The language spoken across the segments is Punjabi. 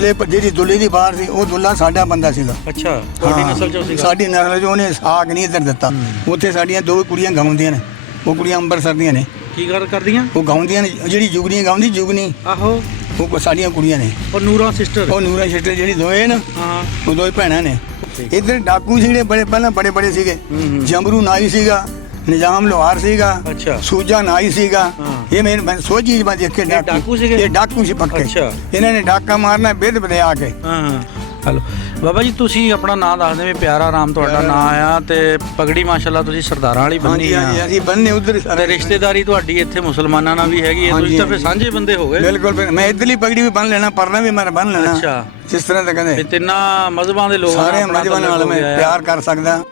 ਦੁੱਲੇ ਜਿਹੜੀ ਦੁੱਲੇ ਦੀ ਬਾਹਰ ਸੀ ਉਹ ਦੁੱਲਾ ਸਾਡਾ ਬੰਦਾ ਸੀਗਾ। ਅੱਛਾ, ਤੁਹਾਡੀ ਨਸਲ ਚੋਂ ਸੀਗਾ? ਸਾਡੀ ਨਸਲ ਚੋਂ। ਉਹਨੇ ਸਾਕ ਨਹੀਂ ਇੱਧਰ ਦਿੱਤਾ। ਉੱਥੇ ਸਾਡੀਆਂ 2 ਕੁੜੀਆਂ ਗਾਉਂਦੀਆਂ ਨੇ, ਉਹ ਕੁੜੀਆਂ ਅੰਮ੍ਰਿਤਸਰ ਦੀਆਂ ਨੇ। ਕੀ ਗੱਲ ਕਰਦੀਆਂ? ਉਹ ਗਾਉਂਦੀਆਂ ਨੇ, ਜਿਹੜੀ ਜੁਗਨੀ ਗਾਉਂਦੀ ਜੁਗਨੀ, ਆਹੋ, ਉਹ ਸਾਡੀਆਂ ਕੁੜੀਆਂ ਨੇ। ਉਹ ਨੂਰਾ ਸਿਸਟਰ? ਉਹ ਨੂਰਾ ਸਿਸਟਰ ਜਿਹੜੀ ਦੋਏ ਨਾ, ਹਾਂ, ਉਹ ਦੋਏ ਭੈਣਾਂ ਨੇ। ਇੱਧਰ ਡਾਕੂ ਜਿਹੜੇ ਪਹਿਲਾਂ ਬੜੇ ਸੀਗੇ। ਜੰਬਰੂ ਨਾਈ ਸੀਗਾ, ਨਿਜ਼ਾਮ ਲੋਹਾਰ ਸੀਗਾ, ਅੱਛਾ, ਸੂਜਾ ਨਾਈ ਸੀਗਾ। ਇਹ ਮੈਂ ਸੋਚ ਚੀਜ਼ ਮੈਂ ਦੇਖੇ ਡਾਕੂ ਸੀਗੇ। ਇਹ ਡਾਕੂ ਸੀ ਪੱਕੇ। ਅੱਛਾ, ਇਹਨਾਂ ਨੇ ਡਾਕਾ ਮਾਰਨਾ ਬਿੱਧ ਬਦਿਆ ਕੇ। ਹਾਂ। ਹਲੋ ਬਾਬਾ ਜੀ, ਤੁਸੀਂ ਆਪਣਾ ਨਾਂ ਦੱਸਦੇ ਵੀ ਪਿਆਰਾ ਰਾਮ ਤੁਹਾਡਾ ਨਾਂ ਆ, ਤੇ ਪਗੜੀ ਮਾਸ਼ਾਅੱਲਾ ਤੁਸੀਂ ਸਰਦਾਰਾਂ ਵਾਲੀ ਬੰਨੀ ਆ। ਹਾਂਜੀ, ਅਸੀਂ ਬੰਨੇ ਉਧਰ। ਤੇ ਰਿਸ਼ਤੇਦਾਰੀ ਤੁਹਾਡੀ ਇੱਥੇ ਮੁਸਲਮਾਨਾਂ ਨਾਲ ਵੀ ਹੈਗੀ ਹੈ, ਤੁਸੀਂ ਤਾਂ ਫਿਰ ਸਾਂਝੇ ਬੰਦੇ ਹੋ ਗਏ। ਬਿਲਕੁਲ, ਮੈਂ ਇੱਧਰਲੀ ਪਗੜੀ ਵੀ ਬੰਨ ਲੈਣਾ, ਪਰਨਾ ਵੀ ਮੈਂ ਬੰਨ ਲੈਣਾ। ਅੱਛਾ, ਜਿਸ ਤਰ੍ਹਾਂ ਤਾਂ ਕਹਿੰਦੇ ਤਿੰਨਾਂ ਮਜ਼ਹਬਾਂ ਦੇ ਲੋਕ, ਸਾਰੇ ਮਜ਼ਹਬਾਂ ਨਾਲ ਮੈਂ ਪਿਆਰ ਕਰ ਸਕਦਾ।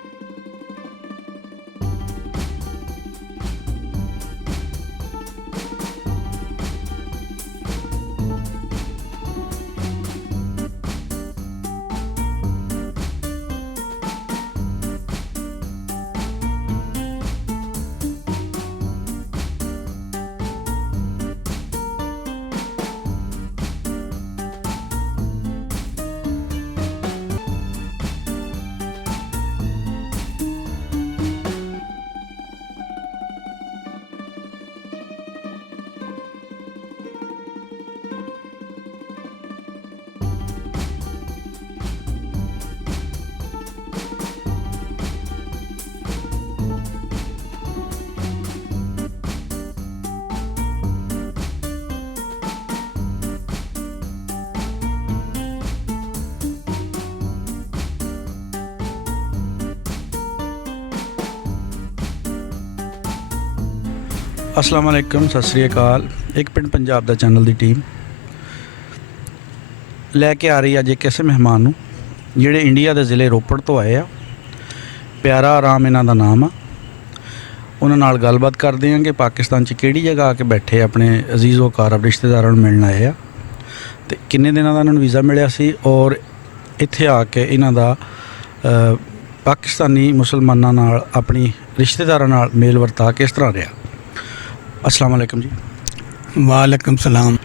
अस्सलाम वालेकुम, सत श्री अकाल। एक पिंड पंजाब ਦਾ ਚੈਨਲ ਦੀ ਟੀਮ ਲੈ ਕੇ ਆ ਰਹੀ ਅੱਜ ਇੱਕ ਐਸੇ ਮਹਿਮਾਨ ਨੂੰ ਜਿਹੜੇ ਇੰਡੀਆ ਦੇ ਜ਼ਿਲ੍ਹੇ ਰੋਪੜ ਤੋਂ ਆਏ ਆ। ਪਿਆਰਾ ਰਾਮ ਇਹਨਾਂ ਦਾ ਨਾਮ ਆ। ਉਹਨਾਂ ਨਾਲ ਗੱਲਬਾਤ ਕਰਦੇ ਹਾਂ ਕਿ ਪਾਕਿਸਤਾਨ 'ਚ ਕਿਹੜੀ ਜਗ੍ਹਾ ਆ ਕੇ ਬੈਠੇ ਆਪਣੇ ਅਜ਼ੀਜ਼ ਵਕਾਰ ਰਿਸ਼ਤੇਦਾਰਾਂ ਨੂੰ ਮਿਲਣ ਆਏ ਆ, ਤੇ ਕਿੰਨੇ ਦਿਨਾਂ ਦਾ ਇਹਨਾਂ ਨੂੰ ਵੀਜ਼ਾ ਮਿਲਿਆ ਸੀ, ਔਰ ਇੱਥੇ ਆ ਕੇ ਇਹਨਾਂ ਦਾ ਪਾਕਿਸਤਾਨੀ ਮੁਸਲਮਾਨਾਂ ਨਾਲ ਆਪਣੀ ਰਿਸ਼ਤੇਦਾਰਾਂ ਨਾਲ ਮੇਲ ਵਰਤਾ ਕਿਸ ਤਰ੍ਹਾਂ ਰਿਹਾ। अस्सलाम वालेकुम जी। ਵਾਲੇਕਮ ਸਲਾਮ।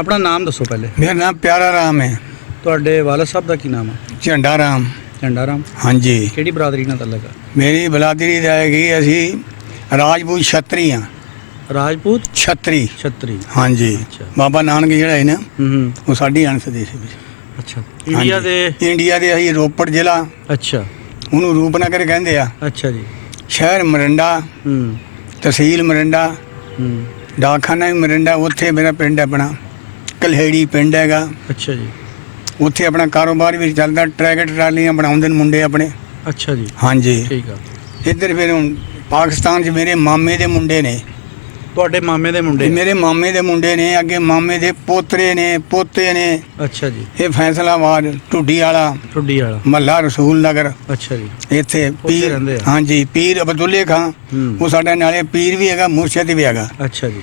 अपना नाम दसो पहले। ਮੇਰਾ ਨਾਮ ਪਿਆਰਾ ਰਾਮ ਹੈ। ਤੁਹਾਡੇ ਵਾਲਦ ਸਾਹਿਬ ਦਾ ਕੀ ਨਾਮ ਹੈ? ਝੰਡਾ ਰਾਮ। ਝੰਡਾ ਰਾਮ। ਹਾਂਜੀ। ਕਿਹੜੀ ਬਰਾਦਰੀ ਨਾਲ ਤਾਲੁਕ ਹੈ? ਮੇਰੀ ਬਲਾਦਰੀ ਦਾ ਹੈਗੀ, ਅਸੀਂ ਰਾਜਪੂਤ ਛਤਰੀ ਹਾਂ। ਰਾਜਪੂਤ ਛਤਰੀ। ਛਤਰੀ। ਹਾਂਜੀ। ਅੱਛਾ। ਬਾਬਾ ਨਾਨਕ ਜਿਹੜਾ ਹੈ ਨਾ, ਹੂੰ। ਉਹ ਸਾਡੀ ਅੰਸ਼ ਦੇ ਸੀ। ਅੱਛਾ। ਇੰਡੀਆ ਦੇ ਅਸੀਂ ਰੋਪੜ ਜ਼ਿਲ੍ਹਾ, ਅੱਛਾ, ਉਹਨੂੰ ਰੂਪਨਗਰ ਕਹਿੰਦੇ ਆ। ਅੱਛਾ ਜੀ। ਸ਼ਹਿਰ ਮਰਿੰਡਾ, ਹੂੰ, ਤਹਿਸੀਲ ਮਰਿੰਡਾ, ਹੂੰ, ਡਾਕਖਾਨਾ ਵੀ ਮਰਿੰਡਾ। ਉੱਥੇ ਮੇਰਾ ਪਿੰਡ ਆਪਣਾ ਕਲਹੇੜੀ ਪਿੰਡ ਹੈਗਾ। ਅੱਛਾ ਜੀ। ਉੱਥੇ ਆਪਣਾ ਕਾਰੋਬਾਰ ਵੀ ਚੱਲਦਾ, ਟਰੈਕਟਰ ਟਰਾਲੀਆਂ ਬਣਾਉਂਦੇ ਨੇ ਮੁੰਡੇ ਆਪਣੇ। ਅੱਛਾ ਜੀ। ਹਾਂਜੀ। ਠੀਕ ਆ। ਇੱਧਰ ਫਿਰ ਹੁਣ ਪਾਕਿਸਤਾਨ 'ਚ ਮੇਰੇ ਮਾਮੇ ਦੇ ਮੁੰਡੇ ਨੇ। ਤੁਹਾਡੇ ਮਾਮੇ ਦੇ ਮੁੰਡੇ? ਮੇਰੇ ਮਾਮੇ ਦੇ ਮੁੰਡੇ ਨੇ, ਅੱਗੇ ਮਾਮੇ ਦੇ ਪੋਤਰੇ ਨੇ, ਪੋਤੇ ਨੇ। ਅੱਛਾ ਜੀ। ਇਹ ਫੈਸਲਾਬਾਦ ਢੁੱਡੀ ਵਾਲਾ, ਠੁੱਡੀ ਵਾਲਾ ਮਹੱਲਾ ਰਸੂਲ ਨਗਰ। ਅੱਛਾ ਜੀ। ਇੱਥੇ ਪੀਰ ਰਹਿੰਦੇ ਆ? ਹਾਂਜੀ, ਪੀਰ ਅਬਦੁੱਲੇ ਖਾਂ। ਉਹ ਸਾਡਾ ਨਾਲੇ ਪੀਰ ਵੀ ਹੈਗਾ, ਮੁਰਸ਼ਿਦ ਵੀ ਹੈਗਾ। ਅੱਛਾ ਜੀ।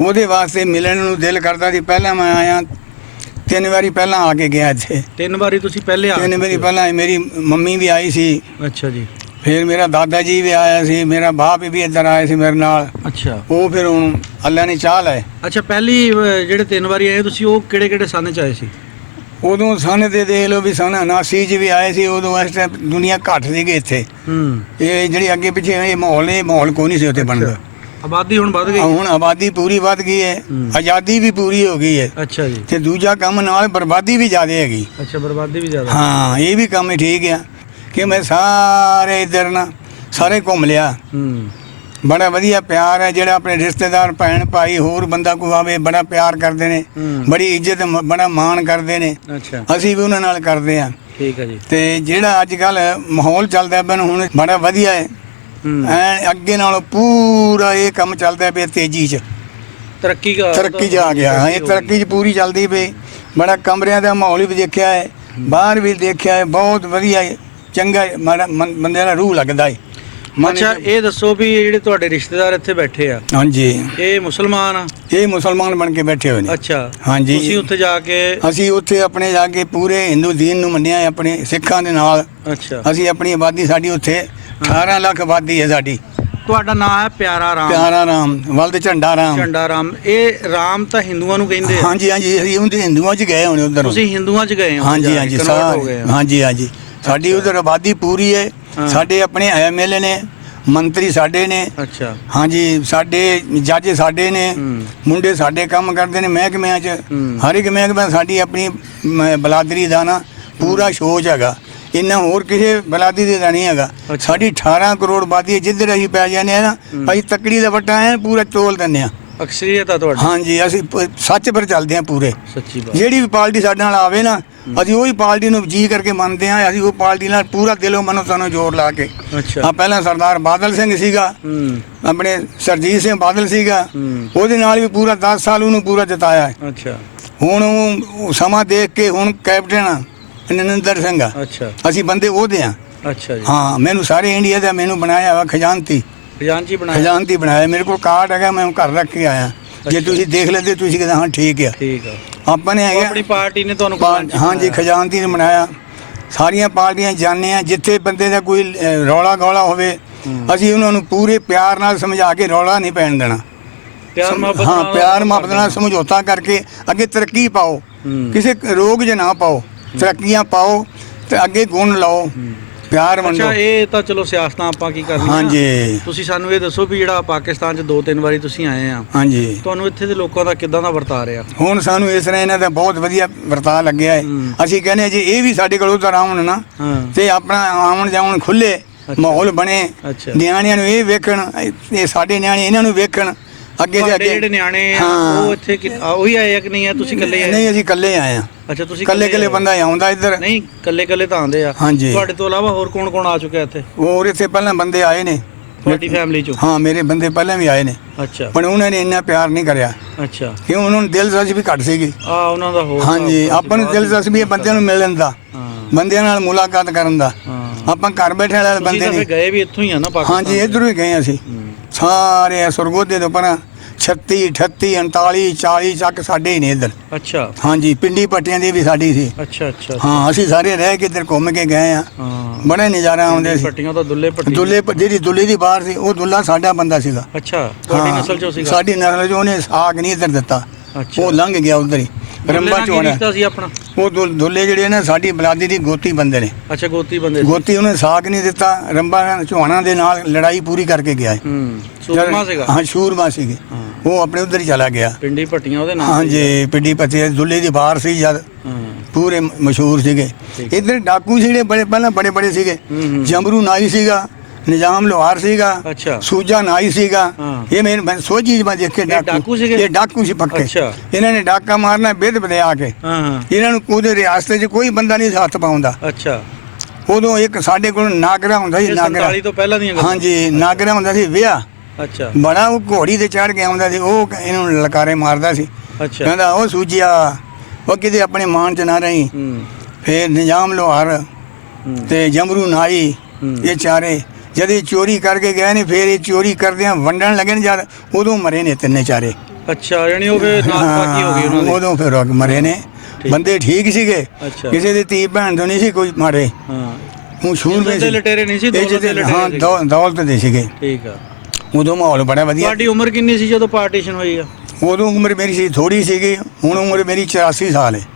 ਉਹਦੇ ਵਾਸਤੇ ਮਿਲਣ ਨੂੰ ਦਿਲ ਕਰਦਾ ਸੀ। ਪਹਿਲਾਂ ਮੈਂ ਆਇਆ 3 ਵਾਰੀ, ਪਹਿਲਾਂ ਆ ਕੇ ਗਿਆ ਇੱਥੇ। 3 ਵਾਰੀ ਤੁਸੀਂ ਪਹਿਲੇ ਆ? 3 ਵਾਰੀ ਪਹਿਲਾਂ ਮੇਰੀ ਮੰਮੀ ਵੀ ਆਈ ਸੀ, ਅੱਛਾ ਜੀ। ਫਿਰ ਮੇਰਾ ਦਾਦਾ ਜੀ ਵੀ ਆਇਆ ਸੀ, ਮੇਰਾ ਬਾਪ ਵੀ ਇੱਧਰ ਆਇਆ ਸੀ ਮੇਰੇ ਨਾਲ। ਅੱਛਾ। ਉਹ ਫਿਰ ਹੁਣ ਅੱਲਾ ਨੇ ਚਾਹ ਲਏ। ਅੱਛਾ, ਪਹਿਲੀ ਜਿਹੜੇ 3 ਵਾਰੀ ਆਏ ਤੁਸੀਂ, ਉਹ ਕਿਹੜੇ ਕਿਹੜੇ ਸੰਨ 'ਚ ਆਏ ਸੀ? ਉਦੋਂ ਸਨ ਤੇ ਦੇਖ ਲਓ ਵੀ ਸਨ 79 'ਚ ਵੀ ਆਏ ਸੀ। ਉਦੋਂ ਇਸ ਟਾਈਮ ਦੁਨੀਆ ਘੱਟ ਸੀਗੀ ਇੱਥੇ। ਹੂੰ। ਇਹ ਜਿਹੜੀ ਅੱਗੇ ਪਿੱਛੇ ਇਹ ਮਾਹੌਲ ਕੋਈ ਨਹੀਂ ਸੀ ਉੱਥੇ ਬਣਦਾ। ਆਬਾਦੀ ਹੁਣ ਵੱਧ ਗਈ? ਹੁਣ ਆਬਾਦੀ ਪੂਰੀ ਵੱਧ ਗਈ ਹੈ, ਆਜ਼ਾਦੀ ਵੀ ਪੂਰੀ ਹੋ ਗਈ ਹੈ। ਅੱਛਾ ਜੀ। ਤੇ ਦੂਜਾ ਕੰਮ ਨਾਲ ਬਰਬਾਦੀ ਵੀ ਜ਼ਿਆਦਾ ਹੈਗੀ। ਅੱਛਾ, ਬਰਬਾਦੀ ਵੀ ਜ਼ਿਆਦਾ? ਹਾਂ, ਇਹ ਵੀ ਕੰਮ ਠੀਕ ਆ ਕਿ ਮੈਂ ਸਾਰੇ ਇੱਧਰ ਨਾ ਸਾਰੇ ਘੁੰਮ ਲਿਆ। ਹੂੰ। ਬੜਾ ਵਧੀਆ ਪਿਆਰ ਹੈ। ਜਿਹੜਾ ਆਪਣੇ ਰਿਸ਼ਤੇਦਾਰ, ਭੈਣ ਭਾਈ, ਹੋਰ ਬੰਦਾ ਕੋਈ ਆਵੇ, ਬੜਾ ਪਿਆਰ ਕਰਦੇ ਨੇ, ਬੜੀ ਇੱਜ਼ਤ, ਬੜਾ ਮਾਣ ਕਰਦੇ ਨੇ। ਅੱਛਾ। ਅਸੀਂ ਵੀ ਉਹਨਾਂ ਨਾਲ ਕਰਦੇ ਹਾਂ। ਠੀਕ ਹੈ ਜੀ। ਤੇ ਜਿਹੜਾ ਅੱਜ ਕੱਲ ਮਾਹੌਲ ਚੱਲਦਾ ਪਿਆ ਹੁਣ ਬੜਾ ਵਧੀਆ ਹੈ। ਅੱਗੇ ਨਾਲੋਂ ਪੂਰਾ ਇਹ ਕੰਮ ਚੱਲਦਾ ਪਿਆ ਤੇਜ਼ੀ 'ਚ, ਤਰੱਕੀ 'ਚ ਆ ਗਿਆ। ਇਹ ਤਰੱਕੀ 'ਚ ਪੂਰੀ ਚੱਲਦੀ ਪਈ। ਬੜਾ ਕਮਰਿਆਂ ਦਾ ਮਾਹੌਲ ਵੀ ਦੇਖਿਆ ਹੈ, ਬਾਹਰ ਵੀ ਦੇਖਿਆ ਹੈ। ਬਹੁਤ ਵਧੀਆ ਹੈ, ਚੰਗਾ ਬੰਦੇ ਦਾ ਰੂਹ ਲੱਗਦਾ ਹੈ। ਅੱਛਾ, ਇਹ ਦੱਸੋ ਵੀ ਜਿਹੜੇ ਤੁਹਾਡੇ ਰਿਸ਼ਤੇਦਾਰ ਇੱਥੇ ਬੈਠੇ ਆ, ਹਾਂਜੀ, ਇਹ ਮੁਸਲਮਾਨ ਆ? ਇਹ ਮੁਸਲਮਾਨ ਬਣ ਕੇ ਬੈਠੇ ਹੋਏ ਨੇ। ਅੱਛਾ। ਹਾਂਜੀ। ਤੁਸੀਂ ਉੱਥੇ ਜਾ ਕੇ? ਅਸੀਂ ਉੱਥੇ ਆਪਣੇ ਜਾ ਕੇ ਪੂਰੇ ਹਿੰਦੂ ਦੀਨ ਨੂੰ ਮੰਨਿਆ, ਆਪਣੇ ਸਿੱਖਾਂ ਦੇ ਨਾਲ। ਅੱਛਾ। ਅਸੀਂ ਆਪਣੀ ਆਬਾਦੀ, ਸਾਡੀ ਉੱਥੇ 18 ਲੱਖ ਆਬਾਦੀ ਹੈ ਸਾਡੀ। ਤੁਹਾਡਾ ਨਾਮ ਹੈ ਪਿਆਰਾ ਰਾਮ। ਪਿਆਰਾ ਰਾਮ ਵਲਦ ਝੰਡਾ ਰਾਮ। ਝੰਡਾ ਰਾਮ, ਇਹ ਰਾਮ ਤਾਂ ਹਿੰਦੂਆਂ ਨੂੰ ਕਹਿੰਦੇ ਆ। ਹਾਂਜੀ ਹਾਂਜੀ, ਅਸੀਂ ਉਹਦੇ ਹਿੰਦੂਆਂ 'ਚ ਗਏ ਹੋਣੇ ਉਧਰ। ਤੁਸੀਂ ਹਿੰਦੂਆਂ 'ਚ ਗਏ ਹੋ? ਹਾਂਜੀ ਹਾਂਜੀ ਹਾਂਜੀ ਹਾਂਜੀ, ਸਾਡੀ ਉਧਰ ਆਬਾਦੀ ਪੂਰੀ ਹੈ। ਸਾਡੇ ਆਪਣੇ MLA ਨੇ, ਮੰਤਰੀ ਸਾਡੇ ਨੇ। ਅੱਛਾ। ਹਾਂਜੀ, ਸਾਡੇ ਜੱਜ ਸਾਡੇ ਨੇ, ਮੁੰਡੇ ਸਾਡੇ ਕੰਮ ਕਰਦੇ ਨੇ ਮਹਿਕਮਿਆਂ 'ਚ। ਹਰ ਇੱਕ ਮਹਿਕਮਾ ਸਾਡੀ ਆਪਣੀ ਬਲਾਦਰੀ ਦਾ ਨਾ ਪੂਰਾ ਸੋਚ ਹੈਗਾ। ਇੰਨਾ ਹੋਰ ਕਿਸੇ ਬਲਾਦੀ ਦੇ ਦਾ ਨਹੀਂ ਹੈਗਾ। ਸਾਡੀ 18 ਕਰੋੜ ਆਬਾਦੀ ਹੈ। ਜਿੱਧਰ ਅਸੀਂ ਪੈ ਜਾਂਦੇ ਆ ਨਾ, ਅਸੀਂ ਤੱਕੜੀ ਦਾ ਵੱਟਾ ਹੈ ਪੂਰਾ ਤੋਲ ਦਿੰਦੇ ਆ। ਅਕਸਰੀਅਤ ਆ ਤੁਹਾਡੀ? ਹਾਂਜੀ, ਅਸੀਂ ਸੱਚ ਪਰ ਚੱਲਦੇ ਆ ਪੂਰੇ। ਸੱਚੀ ਬਾਤ। ਜਿਹੜੀ ਵੀ ਪਾਰਟੀ ਸਾਡੇ ਨਾਲ ਆਵੇ ਨਾ, ਅਸੀਂ ਉਹੀ ਪਾਰਟੀ ਨੂੰ ਜੀ ਕਰਕੇ ਮੰਨਦੇ ਆ। ਅਸੀਂ ਉਹ ਪਾਰਟੀ ਨਾਲ ਪੂਰਾ ਦਿਲੋਂ ਮਨੋਂ ਸਾਨੂੰ ਜ਼ੋਰ ਲਾ ਕੇ। ਅੱਛਾ। ਪਹਿਲਾਂ ਸਰਦਾਰ ਬਾਦਲ ਸਿੰਘ ਸੀਗਾ, ਆਪਣੇ ਸਰਜੀਤ ਸਿੰਘ ਬਾਦਲ ਸੀਗਾ, ਉਹਦੇ ਨਾਲ ਵੀ ਪੂਰਾ 10 ਸਾਲ ਉਹਨੂੰ ਪੂਰਾ ਜਿਤਾਇਆ ਹੈ। ਅੱਛਾ। ਹੁਣ ਉਹ ਸਮਾਂ ਦੇਖ ਕੇ ਹੁਣ ਕੈਪਟਨ ਨਰਿੰਦਰ ਸਿੰਘ ਆ। ਅੱਛਾ। ਅਸੀਂ ਬੰਦੇ ਉਹਦੇ ਆ। ਅੱਛਾ ਜੀ। ਹਾਂ, ਮੈਨੂੰ ਸਾਰੇ ਇੰਡੀਆ ਦਾ ਮੈਨੂੰ ਬਣਾਇਆ ਵਾ ਖਜ਼ਾਨਤੀ। ਖਜ਼ਾਨਤੀ ਬਣਾਇਆ। ਮੇਰੇ ਕੋਲ ਕਾਰਡ ਹੈਗਾ, ਮੈਂ ਘਰ ਰੱਖ ਕੇ ਆਇਆ। ਜੇ ਤੁਸੀਂ ਦੇਖ ਲੈਂਦੇ ਤੁਸੀਂ ਕਹਿੰਦੇ ਹਾਂ ਠੀਕ ਆ। ਠੀਕ ਆ। ਆਪਾਂ ਨੇ ਹੈਗਾ ਆਪਣੀ ਪਾਰਟੀ ਨੇ ਤੁਹਾਨੂੰ ਹਾਂਜੀ ਖਜ਼ਾਨਤੀ ਨੇ ਬਣਾਇਆ। ਸਾਰੀਆਂ ਪਾਰਟੀਆਂ ਜਾਣਦੇ ਆ, ਜਿੱਥੇ ਬੰਦੇ ਦਾ ਕੋਈ ਰੌਲਾ ਗੌਲਾ ਹੋਵੇ ਅਸੀਂ ਉਹਨਾਂ ਨੂੰ ਪੂਰੇ ਪਿਆਰ ਨਾਲ ਸਮਝਾ ਕੇ ਰੌਲਾ ਨਹੀਂ ਪੈਣ ਦੇਣਾ। ਪਿਆਰ ਮੁਹੱਬਤ ਹਾਂ, ਪਿਆਰ ਮੁਹੱਬਤ ਨਾਲ ਸਮਝੌਤਾ ਕਰਕੇ ਅੱਗੇ ਤਰੱਕੀ ਪਾਓ, ਕਿਸੇ ਰੋਗ 'ਚ ਨਾ ਪਾਓ, ਤਰੱਕੀਆਂ ਪਾਓ ਤੇ ਅੱਗੇ ਗੁਣ ਲਾਓ, ਪਿਆਰ ਵੰਡੋ। ਅੱਛਾ, ਇਹ ਤਾਂ ਚਲੋ ਸਿਆਸਤਾਂ ਆਪਾਂ ਕੀ ਕਰਨੀਆਂ। ਹਾਂਜੀ। ਤੁਸੀਂ ਸਾਨੂੰ ਇਹ ਦੱਸੋ ਵੀ ਜਿਹੜਾ ਪਾਕਿਸਤਾਨ 'ਚ 2-3 ਵਾਰੀ ਤੁਸੀਂ ਆਏ ਆ, ਹਾਂਜੀ, ਤੁਹਾਨੂੰ ਇੱਥੇ ਦੇ ਲੋਕਾਂ ਦਾ ਕਿੱਦਾਂ ਦਾ ਵਰਤਾਅ ਰਿਹਾ? ਹੁਣ ਸਾਨੂੰ ਇਸ ਤਰ੍ਹਾਂ ਇਹਨਾਂ ਦਾ ਬਹੁਤ ਵਧੀਆ ਵਰਤਾਅ ਲੱਗਿਆ ਹੈ। ਅਸੀਂ ਕਹਿੰਦੇ ਜੇ ਇਹ ਵੀ ਸਾਡੇ ਕੋਲ ਉਧਰ ਆਉਣ ਨਾ ਤੇ ਆਪਣਾ ਆਉਣ ਜਾਉਣ ਖੁੱਲੇ ਮਾਹੌਲ ਬਣੇ, ਨਿਆਣਿਆਂ ਨੂੰ ਇਹ ਵੇਖਣ, ਇਹ ਸਾਡੇ ਨਿਆਣੇ ਇਹਨਾਂ ਨੂੰ ਵੇਖਣ ਅੱਗੇ ਦੇ ਅੱਗੇ। ਜਿਹੜੇ ਨਿਆਣੇ ਆ ਉਹ ਇੱਥੇ ਉਹੀ ਆਏ ਆ ਕਿ ਨਹੀਂ ਆ? ਤੁਸੀਂ ਇਕੱਲੇ ਆਏ? ਨਹੀਂ, ਅਸੀਂ ਇਕੱਲੇ ਆਏ ਆ। ਅੱਛਾ, ਤੁਸੀਂ ਇਕੱਲੇ ਆਉਂਦਾ ਇੱਧਰ? ਨਹੀਂ, ਇਕੱਲੇ ਤਾਂ ਆਉਂਦੇ ਆ। ਹਾਂਜੀ। ਤੁਹਾਡੇ ਤੋਂ ਇਲਾਵਾ ਹੋਰ ਕੌਣ ਆ ਚੁੱਕਿਆ ਇੱਥੇ? ਹੋਰ ਇੱਥੇ ਪਹਿਲਾਂ ਬੰਦੇ ਆਏ ਨੇ ਤੁਹਾਡੀ ਫੈਮਿਲੀ ਚੋਂ? ਹਾਂ, ਮੇਰੇ ਬੰਦੇ ਪਹਿਲਾਂ ਵੀ ਆਏ ਨੇ। ਅੱਛਾ। ਪਰ ਉਹਨਾਂ ਨੇ ਇੰਨਾ ਪਿਆਰ ਨਹੀਂ ਕਰਿਆ। ਅੱਛਾ। ਕਿਉਂ? ਉਹਨਾਂ ਨੂੰ ਦਿਲਚਸਪੀ ਵੀ ਘੱਟ ਸੀਗੀ। ਉਹਨਾਂ ਦਾ ਹੋਰ। ਹਾਂਜੀ, ਆਪਾਂ ਨੂੰ ਦਿਲਚਸਪੀ ਹੈ ਬੰਦਿਆਂ ਨੂੰ ਮਿਲਣ ਦਾ, ਬੰਦਿਆਂ ਨਾਲ ਮੁਲਾਕਾਤ ਕਰਨ ਦਾ। ਆਪਾਂ ਘਰ ਬੈਠੇ ਵਾਲੇ ਬੰਦੇ ਨਹੀਂ। ਗਏ ਵੀ ਇੱਥੋਂ ਹੀ ਆ ਨਾ ਪਾਕਿਸਤਾਨ? ਹਾਂਜੀ, ਇੱਧਰੋਂ ਹੀ ਗਏ ਅਸੀਂ ਸਾਰੇ। ਸੁਰਗੋਦੇ ਤੋਂ ਪਰ 36, 38, 39, 40 ਚੱਕ ਸਾਡੇ ਹੀ ਨੇ ਇੱਧਰ। ਅੱਛਾ। ਹਾਂਜੀ, ਪਿੰਡੀ ਪੱਟੀਆਂ ਦੀ ਵੀ ਸਾਡੀ ਸੀ। ਅੱਛਾ ਅੱਛਾ। ਹਾਂ, ਅਸੀਂ ਸਾਰੇ ਰਹਿ ਕੇ ਇੱਧਰ ਘੁੰਮ ਕੇ ਗਏ ਆ। ਬੜੇ ਨਜ਼ਾਰਾ ਆਉਂਦੇ ਸੀ। ਪੱਟੀਆਂ ਤਾਂ ਦੁੱਲੇ ਪੱਟੀ। ਜਿਹੜੀ ਦੁੱਲੇ ਦੀ ਬਾਹਰ ਸੀ ਉਹ ਦੁੱਲਾ ਸਾਡਾ ਬੰਦਾ ਸੀਗਾ। ਅੱਛਾ, ਤੁਹਾਡੀ ਨਸਲ ਚੋਂ ਸੀਗਾ? ਸਾਡੀ ਨਸਲ ਚੋਂ। ਉਹਨੇ ਸਾਗ ਨਹੀਂ ਇੱਧਰ ਦਿੱਤਾ, ਉਹ ਲੰਘ ਗਿਆ ਉਧਰ ਹੀ। ਰੰਬਾ ਚੋਣਾ ਸੀ ਆਪਣਾ। ਉਹ ਦੁੱਲੇ ਜਿਹੜੇ ਨੇ ਸਾਡੀ ਬਲਾਦੀ ਦੀ ਗੋਤੀ ਬੰਦੇ ਨੇ। ਅੱਛਾ, ਗੋਤੀ ਬੰਦੇ। ਗੋਤੀ ਉਹਨੇ ਸਾਗ ਨਹੀਂ ਦਿੱਤਾ। ਰੰਬਾ ਚੋਣਾ ਦੇ ਨਾਲ ਲੜਾਈ ਪੂਰੀ ਕਰਕੇ ਗਿਆ। ਸੂਰਮਾ ਸੀਗਾ। ਹਾਂ, ਸੂਰਮਾ ਸੀਗੇ। ਉਹ ਆਪਣੇ ਉਧਰ ਹੀ ਚਲਾ ਗਿਆ। ਪਿੰਡੀ ਪੱਟੀਆਂ ਉਹਦੇ ਨਾਲ? ਹਾਂਜੀ, ਪਿੰਡੀ ਪੱਟੀ ਦੁੱਲੇ ਦੀ ਬਾਹਰ ਸੀ ਜਦ, ਪੂਰੇ ਮਸ਼ਹੂਰ ਸੀਗੇ। ਇੱਧਰ ਡਾਕੂ ਜਿਹੜੇ ਪਹਿਲਾਂ ਬੜੇ ਸੀਗੇ। ਜੰਬਰੂ ਨਾਈ ਸੀਗਾ, ਨਿਜ਼ਾਮ ਲੋਹਾਰ ਸੀਗਾ, ਸੂਜਾ ਨਾਈ ਸੀਗਾ। ਇਹ ਮੈਂ ਸੋਚ ਚੀਜ਼ ਮੈਂ ਦੇਖ ਕੇ ਡਾਕੂ ਸੀਗੇ। ਇਹ ਡਾਕੂ ਸੀ ਪੱਕੇ। ਇਹਨਾਂ ਨੇ ਡਾਕਾ ਮਾਰਨਾ ਬਿੱਧ ਬਦਿਆ ਕੇ। ਇਹਨਾਂ ਨੂੰ ਉਹਦੇ ਰਿਆਸਤ 'ਚ ਕੋਈ ਬੰਦਾ ਨਹੀਂ ਹੱਥ ਪਾਉਂਦਾ। ਅੱਛਾ। ਉਦੋਂ ਇੱਕ ਸਾਡੇ ਕੋਲ ਨਾਗਰਾ ਹੁੰਦਾ ਸੀ। ਨਾਗਰਾ ਤੋਂ ਪਹਿਲਾਂ ਦੀਆਂ ਗੱਲਾਂ? ਹਾਂਜੀ, ਨਾਗਰਾ ਹੁੰਦਾ ਸੀ ਵਿਆਹ। ਅੱਛਾ। ਬੜਾ ਉਹ ਘੋੜੀ ਤੇ ਚੜ ਕੇ ਆਉਂਦਾ ਸੀ। ਉਹ ਇਹਨੂੰ ਲਲਕਾਰੇ ਮਾਰਦਾ ਸੀ। ਅੱਛਾ। ਕਹਿੰਦਾ ਉਹ ਸੂਜਿਆ, ਉਹ ਕਿਤੇ ਆਪਣੇ ਮਾਨ 'ਚ ਨਾ ਰਹੀ। ਫਿਰ ਨਿਜ਼ਾਮ ਲੋਹਾਰ ਤੇ ਜੰਬਰੂ ਨਾਈ, ਇਹ ਚਾਰੇ ਜਦ ਇਹ ਚੋਰੀ ਕਰਕੇ ਗਏ ਨੇ, ਫਿਰ ਇਹ ਚੋਰੀ ਕਰਦਿਆਂ ਵੰਡਣ ਲੱਗੇ ਨੇ ਜਦ, ਉਦੋਂ ਮਰੇ ਨੇ ਤਿੰਨੇ ਚਾਰੇ। ਅੱਛਾ, ਯਾਨੀ ਉਹ ਫਿਰ ਨਾਸਪਾਕੀ ਹੋ ਗਈ ਉਹਨਾਂ ਦੀ। ਉਦੋਂ ਫਿਰ ਮਰੇ ਨੇ। ਬੰਦੇ ਠੀਕ ਸੀਗੇ, ਕਿਸੇ ਦੀ ਧੀ ਭੈਣ ਤੋਂ ਨਹੀਂ ਸੀ ਕੋਈ ਮਾਰੇ। ਉਹ ਸ਼ੂਰ ਵਿੱਚ ਲਟੇਰੇ ਨਹੀਂ ਸੀ, ਹਾਂ, ਦੌਲਤ ਦੇ ਸੀਗੇ। ਠੀਕ ਆ। ਉਦੋਂ ਮਾਹੌਲ ਬੜਾ ਵਧੀਆ। ਤੁਹਾਡੀ ਉਮਰ ਕਿੰਨੀ ਸੀ ਜਦੋਂ ਪਾਰਟੀਸ਼ਨ ਹੋਈ ਆ? ਉਦੋਂ ਉਮਰ ਮੇਰੀ ਸੀ ਥੋੜੀ ਸੀਗੀ। ਹੁਣ ਉਮਰ ਮੇਰੀ 84 ਸਾਲ ਹੈ।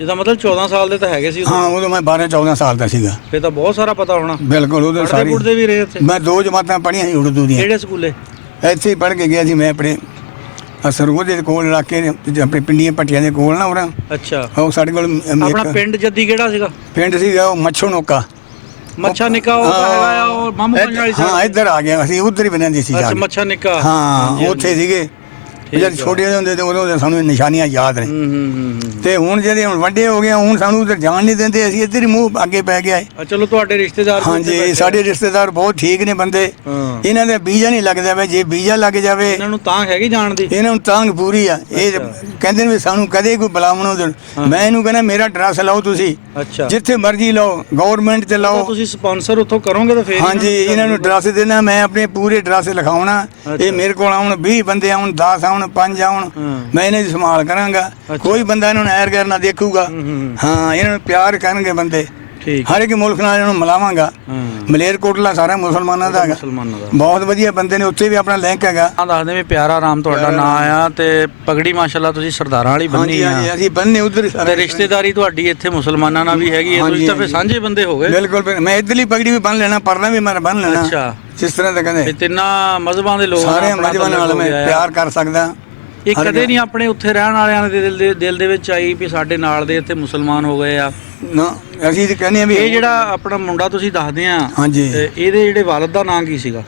ਇਹਦਾ ਮਤਲਬ 14 ਸਾਲ ਦੇ ਤਾਂ ਹੈਗੇ ਸੀ? ਹਾਂ, ਉਦੋਂ ਮੈਂ 12-14 ਸਾਲ ਦਾ ਸੀਗਾ। ਫਿਰ ਤਾਂ ਬਹੁਤ ਸਾਰਾ ਪਤਾ ਹੋਣਾ। ਬਿਲਕੁਲ, ਉਦੋਂ ਸਾਰੀ ਵੀ ਰਹੇ ਉੱਥੇ? ਮੈਂ 2 ਜਮਾਤਾਂ ਪੜ੍ਹੀਆਂ ਸੀ ਉਰਦੂ ਦੀਆਂ। ਕਿਹੜੇ ਸਕੂਲੇ? ਇੱਥੇ ਹੀ ਪੜ੍ਹ ਕੇ ਗਿਆ ਸੀ ਮੈਂ ਆਪਣੇ ਸਰਗੋਦੇ ਦੇ ਕੋਲ ਇਲਾਕੇ ਆਪਣੇ ਪਿੰਡੀਆਂ ਪੱਟੀਆਂ ਦੇ ਕੋਲ ਨਾ ਉਹਨਾਂ। ਅੱਛਾ। ਉਹ ਸਾਡੇ ਕੋਲ ਆਪਣਾ ਪਿੰਡ ਜੱਦੀ ਕਿਹੜਾ ਸੀਗਾ? ਪਿੰਡ ਸੀਗਾ ਉਹ ਮੱਛੋ ਨੋਕਾ। ਮੱਛਾ ਨਿੱਕਾ ਉਹ ਹੈਗਾ ਆ, ਉਹ ਮਾਮੂ ਪੰਜ ਵਾਲੀ ਸਾਈਡ। ਹਾਂ, ਇੱਧਰ ਆ ਗਿਆ ਅਸੀਂ, ਉਧਰ ਹੀ ਬਣਾਉਂਦੇ ਸੀ। ਅੱਛਾ, ਮੱਛਾ ਨਿੱਕਾ। ਹਾਂ, ਉੱਥੇ ਸੀਗੇ ਜਦ ਛੋਟੇ ਹੁੰਦੇ ਤੇ ਉਦੋਂ ਸਾਨੂੰ ਨਿਸ਼ਾਨੀਆਂ ਯਾਦ ਨੇ। ਤੇ ਹੁਣ ਜਿਹੜੇ ਹੁਣ ਵੱਡੇ ਹੋ ਗਏ, ਹੁਣ ਸਾਨੂੰ ਉਧਰ ਜਾਣ ਨਹੀਂ ਦਿੰਦੇ। ਅਸੀਂ ਇੱਧਰ ਹੀ ਮੂੰਹ ਅੱਗੇ ਪੈ ਗਿਆ ਹੈ। ਚਲੋ, ਤੁਹਾਡੇ ਰਿਸ਼ਤੇਦਾਰ? ਹਾਂਜੀ, ਸਾਡੇ ਰਿਸ਼ਤੇਦਾਰ ਬਹੁਤ ਠੀਕ ਨੇ ਬੰਦੇ। ਇਹਨਾਂ ਦਾ ਵੀਜ਼ਾ ਨਹੀਂ ਲੱਗਦਾ ਵੇ। ਜੇ ਵੀਜ਼ਾ ਲੱਗ ਜਾਵੇ ਇਹਨਾਂ ਨੂੰ ਤਾਂਘ ਹੈਗੀ ਜਾਣ ਦੀ? ਇਹਨਾਂ ਨੂੰ ਤਾਂਘ ਪੂਰੀ ਆ। ਇਹ ਕਹਿੰਦੇ ਨੇ ਸਾਨੂੰ ਕਦੇ ਕੋਈ ਬੁਲਾਵਣੋ। ਮੈਂ ਇਹਨੂੰ ਕਹਿੰਦਾ ਮੇਰਾ ਐਡਰੈਸ ਲਾਓ ਤੁਸੀਂ, ਜਿੱਥੇ ਮਰਜ਼ੀ ਲਾਓ, ਗਵਰਨਮੈਂਟ ਤੇ ਲਾਓ। ਤੁਸੀਂ ਸਪਾਂਸਰ ਉੱਥੋਂ ਕਰੋਗੇ ਤਾਂ ਫੇਰ? ਹਾਂਜੀ, ਇਹਨਾਂ ਨੂੰ ਐਡਰੈਸ ਦੇਣਾ, ਮੈਂ ਆਪਣੇ ਪੂਰੇ ਐਡਰੈਸ ਲਿਖਾਉਣਾ। ਇਹ ਮੇਰੇ ਕੋਲ ਆਉਣ, 20 ਬੰਦੇ ਆਉਣ, 10 ਆਉਣ, 5 ਆਉਣ, ਮੈਂ ਇਹਨਾਂ ਦੀ ਸੰਭਾਲ ਕਰਾਂਗਾ। ਕੋਈ ਬੰਦਾ ਇਹਨਾਂ ਨੂੰ ਐਰ ਕਰਨਾ ਦੇਖੂਗਾ। ਹਾਂ, ਇਹਨਾਂ ਨੂੰ ਪਿਆਰ ਕਰਨਗੇ ਬੰਦੇ। ਠੀਕ ਹਰ ਇੱਕ ਮੁਲਕ ਨਾਲ ਇਹਨੂੰ ਮਿਲਾਵਾਂਗਾ। ਮਲੇਰਕੋਟਲਾ ਸਾਰਾ ਮੁਸਲਮਾਨਾਂ ਦਾ ਹੈਗਾ, ਮੁਸਲਮਾਨਾਂ ਦਾ ਬਹੁਤ ਵਧੀਆ ਬੰਦੇ ਨੇ, ਉੱਥੇ ਵੀ ਆਪਣਾ ਲਿੰਕ ਹੈਗਾ। ਦੱਸਦੇ ਵੀ ਪਿਆਰਾ ਰਾਮ ਤੁਹਾਡਾ ਨਾਂ ਆ ਤੇ ਪਗੜੀ ਮਾਸ਼ਾਅੱਲਾ ਤੁਸੀਂ ਸਰਦਾਰਾਂ ਵਾਲੀ ਬੰਨੀ ਆ। ਹਾਂਜੀ ਅਸੀਂ ਬੰਨੇ ਉਧਰ ਤੇ ਰਿਸ਼ਤੇਦਾਰੀ ਤੁਹਾਡੀ ਇੱਥੇ ਮੁਸਲਮਾਨਾਂ ਨਾਲ ਵੀ ਹੈਗੀ ਹੈ, ਤੁਸੀਂ ਤਾਂ ਫਿਰ ਸਾਂਝੇ ਬੰਦੇ ਹੋ ਗਏ। ਬਿਲਕੁਲ, ਮੈਂ ਇੱਧਰਲੀ ਪਗੜੀ ਵੀ ਬੰਨ ਲੈਣਾ, ਪਰਨਾ ਵੀ ਮੈਂ ਬੰਨ ਲੈਣਾ। ਅੱਛਾ, ਜਿਸ ਤਰ੍ਹਾਂ ਦਾ ਕਹਿੰਦੇ ਤਿੰਨਾਂ ਮਜ਼ਹਬਾਂ ਦੇ ਲੋਕ ਸਾਰੇ ਮਜ਼ਹਬਾਂ ਨਾਲ ਮੈਂ ਪਿਆਰ ਕਰ ਸਕਦਾ। ਇਹ ਕਦੇ ਨਹੀਂ ਆਪਣੇ ਉੱਥੇ ਰਹਿਣ ਵਾਲਿਆਂ ਦੇ ਦਿਲ ਦੇ ਵਿੱਚ ਆਈ ਵੀ ਸਾਡੇ ਨਾਲ ਦੇ ਇੱਥੇ ਮੁਸਲਮਾਨ ਹੋ ਗਏ ਆ ਨਾ? ਅਸੀਂ ਤਾਂ ਕਹਿੰਦੇ ਆ ਵੀ ਇਹ ਜਿਹੜਾ ਆਪਣਾ ਮੁੰਡਾ ਤੁਸੀਂ ਦੱਸਦੇ ਆ, ਹਾਂਜੀ, ਇਹਦੇ ਜਿਹੜੇ ਵਾਲਦ ਦਾ ਨਾਂ ਕੀ ਸੀਗਾ?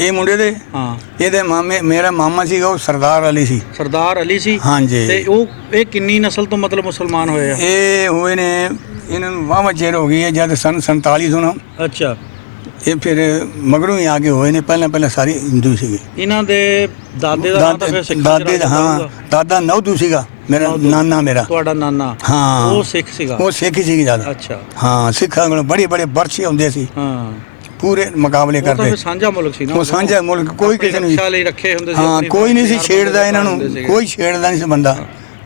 ਇਹ ਮੁੰਡੇ ਦੇ, ਹਾਂ, ਇਹਦੇ ਮਾਮੇ, ਮੇਰਾ ਮਾਮਾ ਸੀਗਾ, ਉਹ ਸਰਦਾਰ ਅਲੀ ਸੀ। ਸਰਦਾਰ ਅਲੀ ਸੀ, ਹਾਂਜੀ। ਤੇ ਇਹ ਕਿੰਨੀ ਨਸਲ ਤੋਂ ਮਤਲਬ ਮੁਸਲਮਾਨ ਹੋਏ ਆ? ਇਹ ਹੋਏ ਨੇ, ਇਹਨਾਂ ਨੂੰ ਵਾਹਵਾ ਚਿਰ ਹੋ ਗਈ ਹੈ, ਜਦ ਸਨ 47 ਨੂੰ। ਅੱਛਾ, ਇਹ ਫਿਰ ਮਗਰੋਂ ਹੀ ਆ ਕੇ ਹੋਏ ਨੇ, ਪਹਿਲਾਂ ਸਾਰੇ ਹਿੰਦੂ ਸੀਗੇ। ਇਹਨਾਂ ਦੇ ਦਾਦੇ ਦਾ ਨਾਮ ਤਾਂ ਫਿਰ ਸਿੱਖਾਂ ਚ ਦਾਦੇ ਦਾ, ਹਾਂ, ਦਾਦਾ ਨੌਦੂ ਸੀਗਾ ਮੇਰਾ, ਨਾਨਾ ਮੇਰਾ। ਤੁਹਾਡਾ ਨਾਨਾ? ਹਾਂ, ਉਹ ਸਿੱਖ ਸੀਗਾ। ਉਹ ਸਿੱਖ ਸੀਗੀ ਜ਼ਿਆਦਾ। ਅੱਛਾ, ਹਾਂ, ਸਿੱਖਾਂ ਕੋਲ ਬੜੇ ਵਰਸ਼ੇ ਹੁੰਦੇ ਸੀ, ਹਾਂ, ਪੂਰੇ ਮੁਕਾਬਲੇ ਉਹ ਤਾਂ ਕਰਦੇ। ਫਿਰ ਸਾਂਝਾ ਮੁਲਕ ਸੀ ਨਾ, ਉਹ ਸਾਂਝਾ ਮੁਲਕ, ਕੋਈ ਕਿਸੇ ਨੂੰ ਰੱਖਿਆ ਲਈ ਰੱਖੇ ਹੁੰਦੇ ਸੀ। ਹਾਂ, ਕੋਈ ਨਹੀਂ ਸੀ ਛੇੜਦਾ ਇਹਨਾਂ ਨੂੰ, ਕੋਈ ਛੇੜਦਾ ਨਹੀਂ ਸੀ ਬੰਦਾ।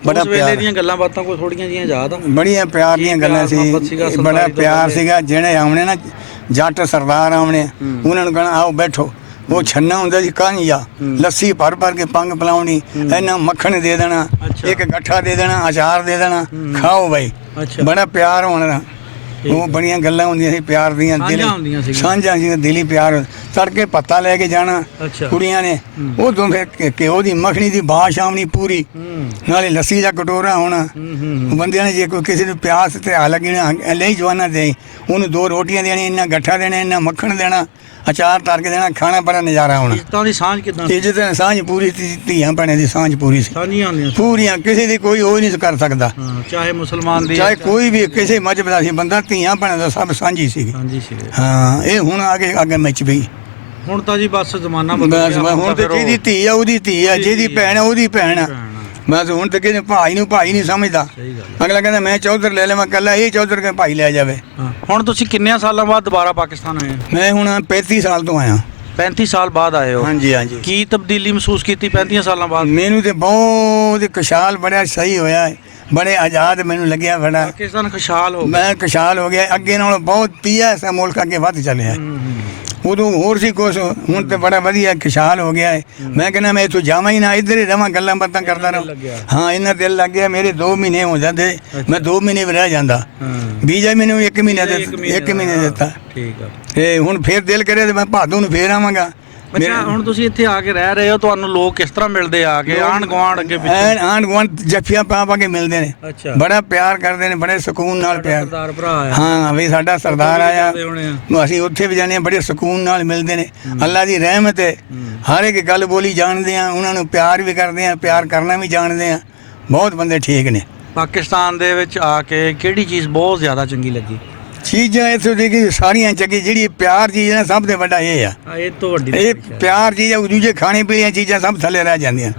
ਬੜਾ ਵੇਲੇ ਪਿਆਰ ਦੀਆਂ ਗੱਲਾਂ ਬਾਤਾਂ ਕੋਈ ਥੋੜੀਆਂ ਜੀਆਂ ਯਾਦ ਆ? ਬੜੀਆਂ ਪਿਆਰ ਦੀਆਂ ਗੱਲਾਂ ਸੀ, ਬੜਾ ਪਿਆਰ ਸੀਗਾ। ਜਿਹੜੇ ਆਉਣੇ ਨਾ ਜੱਟ ਸਰਦਾਰ ਆਉਣੇ, ਉਹਨਾਂ ਨੂੰ ਕਹਣਾ ਆਓ ਬੈਠੋ। ਉਹ ਛੰਨਾ ਹੁੰਦਾ ਸੀ ਕਾਂਜਾ, ਲੱਸੀ ਭਰ ਕੇ ਪੰਗ ਪਿਲਾਉਣੀ, ਇਹਨਾਂ ਮੱਖਣ ਦੇ ਦੇਣਾ, ਇੱਕ ਗੱਠਾ ਦੇ ਦੇਣਾ, ਅਚਾਰ ਦੇ ਦੇਣਾ, ਖਾਓ ਬਾਈ। ਬੜਾ ਪਿਆਰ ਹੋਣਾ। ਉਹ ਬੜੀਆਂ ਗੱਲਾਂ ਹੁੰਦੀਆਂ ਸੀ ਪਿਆਰ ਦੀਆਂ, ਦਿਲੀ ਸਾਂਝਾਂ ਸੀ, ਦਿਲੀ ਪਿਆਰ। ਤੜਕੇ ਪੱਤਾ ਲੈ ਕੇ ਜਾਣਾ ਕੁੜੀਆਂ ਨੇ, ਉਦੋਂ ਫਿਰ ਘਿਓ ਦੀ ਮੱਖਣੀ ਦੀ ਬਾਸ਼ ਆਉਣੀ ਪੂਰੀ, ਨਾਲੇ ਲੱਸੀ ਦਾ ਕਟੋਰਾ ਹੋਣਾ। ਬੰਦਿਆਂ ਨੇ ਜੇ ਕੋਈ ਕਿਸੇ ਨੂੰ ਪਿਆਸ ਤੇ ਆ ਲੱਗਣਾ, ਲਈ ਜਵਾਨਾਂ ਦੇ ਉਹਨੂੰ 2 ਰੋਟੀਆਂ ਦੇਣੀਆਂ, ਇੰਨਾ ਗੱਠਾ ਦੇਣਾ, ਇੰਨਾ ਮੱਖਣ ਦੇਣਾ, ਅਚਾਰ ਤਰ ਕੇ ਦੇਣਾ, ਖਾਣਾ ਬੜਾ ਨਜ਼ਾਰਾ ਹੋਣਾ। ਇੱਜ਼ਤਾਂ ਦੀ ਸਾਂਝ ਕਿਦਾਂ? ਇੱਜ਼ਤ ਸਾਂਝ ਪੂਰੀ ਸੀ, ਧੀਆਂ ਭੈਣਾਂ ਦੀ ਸਾਂਝ ਪੂਰੀ ਸੀ, ਸਾਂਝੀਆਂ ਹੁੰਦੀਆਂ ਪੂਰੀਆਂ। ਕਿਸੇ ਦੀ ਕੋਈ ਉਹ ਨਹੀਂ ਕਰ ਸਕਦਾ, ਚਾਹੇ ਮੁਸਲਮਾਨ ਦੀ, ਚਾਹੇ ਕੋਈ ਵੀ ਕਿਸੇ ਮਜ਼ਹਬ ਦਾ ਸੀ ਬੰਦਾ, ਧੀਆਂ ਭੈਣਾਂ ਦਾ ਸਭ ਸਾਂਝੀ ਸੀ। ਹਾਂ, ਇਹ ਹੁਣ ਅੱਗੇ ਮਿਚ ਪਈ। ਹੁਣ ਤਾਂ ਜੀ ਬਸ ਜ਼ਮਾਨਾ ਬਦਲ ਗਿਆ। ਹੁਣ ਤੇ ਜਿਹਦੀ ਧੀ ਆ ਉਹਦੀ ਧੀ ਆ, ਜਿਹਦੀ ਭੈਣ ਆ ਉਹਦੀ ਭੈਣ ਆ। ਬਸ ਹੁਣ ਤੇ ਕਿਸੇ ਭਾਈ ਨਹੀਂ ਸਮਝਦਾ। ਅਗਲਾ ਕਹਿੰਦਾ ਮੈਂ ਚੌਧਰ ਲੈ ਲਵਾਂ ਕੱਲਾ, ਇਹ ਚੌਧਰ ਕੇ ਭਾਈ ਲੈ ਜਾਵੇ। ਹੁਣ ਤੁਸੀਂ ਕਿੰਨੇ ਸਾਲਾਂ ਬਾਅਦ ਦੁਬਾਰਾ ਪਾਕਿਸਤਾਨ ਆਏ? ਮੈਂ ਹੁਣ 35 ਸਾਲ ਤੋਂ ਆਇਆ। 35 ਸਾਲ ਬਾਅਦ ਆਏ ਹੋ? ਹਾਂਜੀ ਹਾਂਜੀ। ਕੀ ਤਬਦੀਲੀ ਮਹਿਸੂਸ ਕੀਤੀ 35 ਸਾਲਾਂ ਬਾਅਦ? ਮੈਨੂੰ ਤੇ ਬਹੁਤ ਖੁਸ਼ਹਾਲ, ਬੜਾ ਸਹੀ ਹੋਇਆ ਹੈ, ਬੜੇ ਆਜ਼ਾਦ ਮੈਨੂੰ ਲੱਗਿਆ। ਬੜਾ ਪਾਕਿਸਤਾਨ ਖੁਸ਼ਹਾਲ ਹੋ ਗਿਆ, ਮੈਂ ਖੁਸ਼ਹਾਲ ਹੋ ਗਿਆ। ਅੱਗੇ ਨਾਲੋਂ ਬਹੁਤ ਪੀਆ ਐਸਾ ਮੁਲਕ ਅੱਗੇ ਵੱਧ ਚੱਲਿਆ। ਉਦੋਂ ਹੋਰ ਸੀ ਕੁਛ, ਹੁਣ ਤੇ ਬੜਾ ਵਧੀਆ ਖੁਸ਼ਹਾਲ ਹੋ ਗਿਆ ਹੈ। ਮੈਂ ਕਹਿੰਦਾ ਮੈਂ ਇੱਥੋਂ ਜਾਵਾਂ ਹੀ ਨਾ, ਇੱਧਰ ਹੀ ਰਵਾਂ, ਗੱਲਾਂ ਬਾਤਾਂ ਕਰਦਾ ਰਹਾਂ। ਹਾਂ, ਇਹਨਾਂ ਦਿਲ ਲੱਗ ਗਿਆ। ਮੇਰੇ 2 ਮਹੀਨੇ ਹੋ ਜਾਂਦੇ, ਮੈਂ 2 ਮਹੀਨੇ ਵੀ ਰਹਿ ਜਾਂਦਾ। ਵੀਜ਼ਾ ਮੈਨੂੰ 1 ਮਹੀਨਾ ਦਿੱਤਾ। ਠੀਕ ਆ। ਤੇ ਹੁਣ ਫੇਰ ਦਿਲ ਕਰੇ ਤੇ ਮੈਂ ਭਾਦੋਂ ਨੂੰ ਫੇਰ ਆਵਾਂਗਾ। ਅੱਛਾ, ਹੁਣ ਤੁਸੀਂ ਇੱਥੇ ਆ ਕੇ ਰਹਿ ਰਹੇ ਹੋ, ਤੁਹਾਨੂੰ ਲੋਕ ਕਿਸ ਤਰ੍ਹਾਂ ਮਿਲਦੇ ਆ ਕੇ? ਆਂਢ ਗੁਆਂਢ ਅੱਗੇ ਪਿੱਛੇ ਆਂਢ ਗੁਆਂਢ ਜੱਫੀਆਂ ਪਾ ਕੇ ਮਿਲਦੇ ਨੇ, ਬੜਾ ਪਿਆਰ ਕਰਦੇ ਨੇ, ਬੜੇ ਸਕੂਨ ਨਾਲ ਪਿਆਰ। ਸਰਦਾਰ ਭਰਾ ਆਇਆ, ਹਾਂ ਵੀ ਸਾਡਾ ਸਰਦਾਰ ਆਇਆ, ਅਸੀਂ ਉੱਥੇ ਵੀ ਜਾਂਦੇ ਹਾਂ, ਬੜੇ ਸਕੂਨ ਨਾਲ ਮਿਲਦੇ ਨੇ। ਅੱਲਾ ਦੀ ਰਹਿਮਤ ਹੈ, ਹਰ ਇੱਕ ਗੱਲ ਬੋਲੀ ਜਾਣਦੇ ਆ, ਉਹਨਾਂ ਨੂੰ ਪਿਆਰ ਵੀ ਕਰਦੇ ਆ, ਪਿਆਰ ਕਰਨਾ ਵੀ ਜਾਣਦੇ ਆ। ਬਹੁਤ ਬੰਦੇ ਠੀਕ ਨੇ। ਪਾਕਿਸਤਾਨ ਦੇ ਵਿੱਚ ਆ ਕੇ ਕਿਹੜੀ ਚੀਜ਼ ਬਹੁਤ ਜ਼ਿਆਦਾ ਚੰਗੀ ਲੱਗੀ? ਚੀਜ਼ਾਂ ਇੱਥੋਂ ਦੀ ਕਿ ਸਾਰੀਆਂ ਚੰਗੀ, ਜਿਹੜੀ ਪਿਆਰ ਚੀਜ਼ ਹੈ ਸਭ ਤੋਂ ਵੱਡਾ ਇਹ ਆ। ਇਹ ਤੋਂ ਵੱਡੀ ਇਹ ਪਿਆਰ ਚੀਜ਼ ਆ। ਦੂਜੇ ਖਾਣੇ ਪੀਣੇ ਚੀਜ਼ਾਂ ਸਭ ਥੱਲੇ ਰਹਿ ਜਾਂਦੀਆਂ।